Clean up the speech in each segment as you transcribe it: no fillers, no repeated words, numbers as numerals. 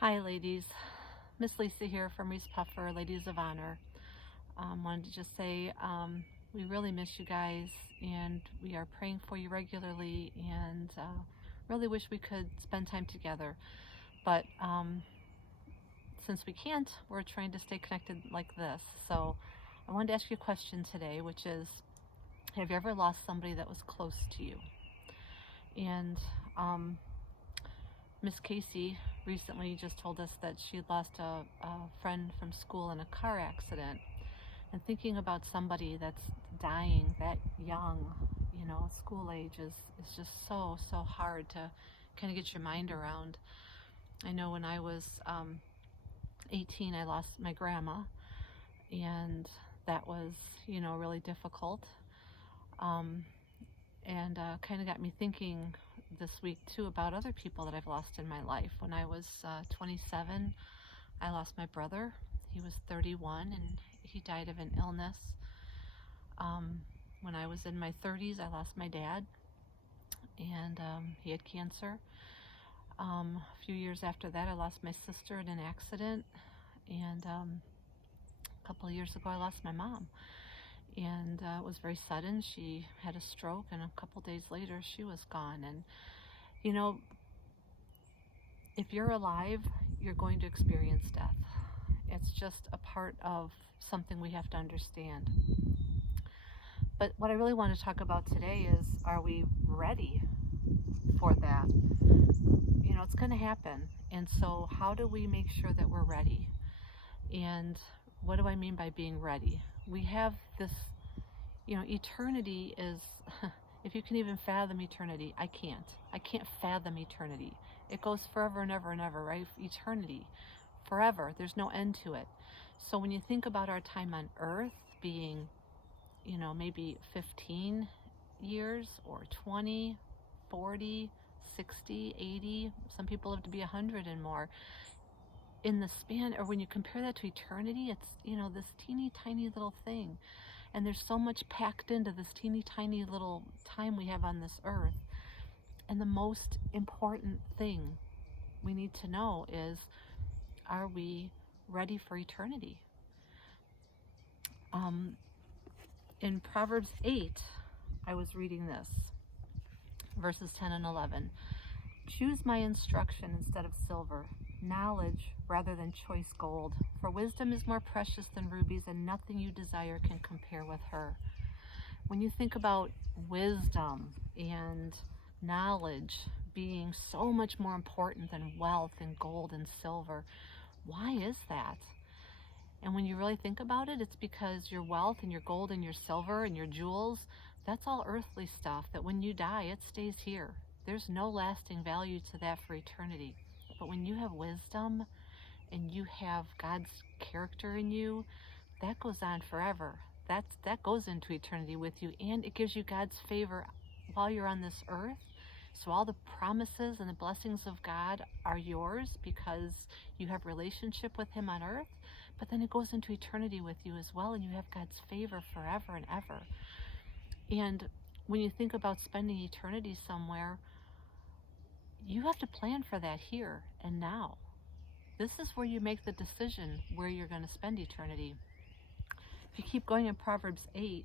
Hi ladies, Miss Lisa here from Reese Puffer, Ladies of Honor. Wanted to just say we really miss you guys and we are praying for you regularly and really wish we could spend time together. But since we can't, we're trying to stay connected like this. So I wanted to ask you a question today, which is, have you ever lost somebody that was close to you? And Miss Casey recently just told us that she lost a friend from school in a car accident. And thinking about somebody that's dying that young, school age is just so hard to kind of get your mind around. I know when I was 18, I lost my grandma, and that was, really difficult. And kind of got me thinking this week too about other people that I've lost in my life. When I was 27, I lost my brother. He was 31 and he died of an illness. When I was in my 30s, I lost my dad, and he had cancer. A few years after that, I lost my sister in an accident, and a couple of years ago, I lost my mom. And it was very sudden. She had a stroke, and a couple days later, she was gone. And if you're alive, you're going to experience death. It's just a part of something we have to understand. But what I really want to talk about today is, are we ready for that? It's going to happen. And so how do we make sure that we're ready? And what do I mean by being ready? We have this, eternity is, if you can even fathom eternity, I can't. I can't fathom eternity. It goes forever and ever and ever, right? Eternity, forever. There's no end to it. So when you think about our time on earth being, maybe 15 years or 20, 40, 60, 80, some people live to be 100 and more. In the span, or when you compare that to eternity, it's, this teeny tiny little thing. And there's so much packed into this teeny tiny little time we have on this earth. And the most important thing we need to know is, are we ready for eternity? In Proverbs 8, I was reading this, verses 10 and 11. Choose my instruction instead of silver, knowledge rather than choice gold. For wisdom is more precious than rubies, and nothing you desire can compare with her. When you think about wisdom and knowledge being so much more important than wealth and gold and silver, why is that? And when you really think about it, it's because your wealth and your gold and your silver and your jewels, that's all earthly stuff that when you die, it stays here. There's no lasting value to that for eternity. But when you have wisdom and you have God's character in you, that goes on forever. That goes into eternity with you, and it gives you God's favor while you're on this earth. So all the promises and the blessings of God are yours because you have relationship with Him on earth, but then it goes into eternity with you as well, and you have God's favor forever and ever. And when you think about spending eternity somewhere, you have to plan for that here and now. This is where you make the decision where you're going to spend eternity. If you keep going in Proverbs 8,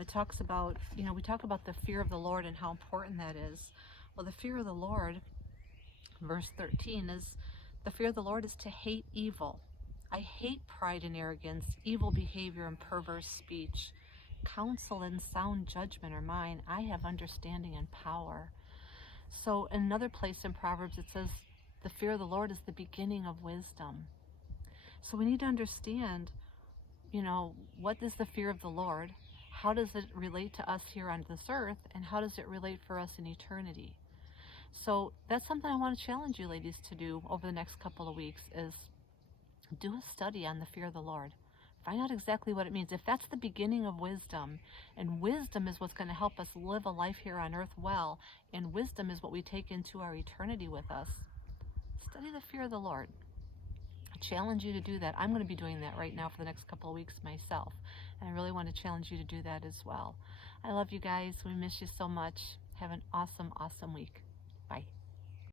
it talks about, we talk about the fear of the Lord and how important that is. Well, the fear of the Lord, verse 13, is the fear of the Lord is to hate evil. I hate pride and arrogance, evil behavior and perverse speech. Counsel and sound judgment are mine. I have understanding and power. So in another place in Proverbs, it says, the fear of the Lord is the beginning of wisdom. So we need to understand, what is the fear of the Lord? How does it relate to us here on this earth? And how does it relate for us in eternity? So that's something I want to challenge you ladies to do over the next couple of weeks, is do a study on the fear of the Lord. Find out exactly what it means. If that's the beginning of wisdom, and wisdom is what's going to help us live a life here on earth well, and wisdom is what we take into our eternity with us, study the fear of the Lord. I challenge you to do that. I'm going to be doing that right now for the next couple of weeks myself, and I really want to challenge you to do that as well. I love you guys. We miss you so much. Have an awesome, awesome week.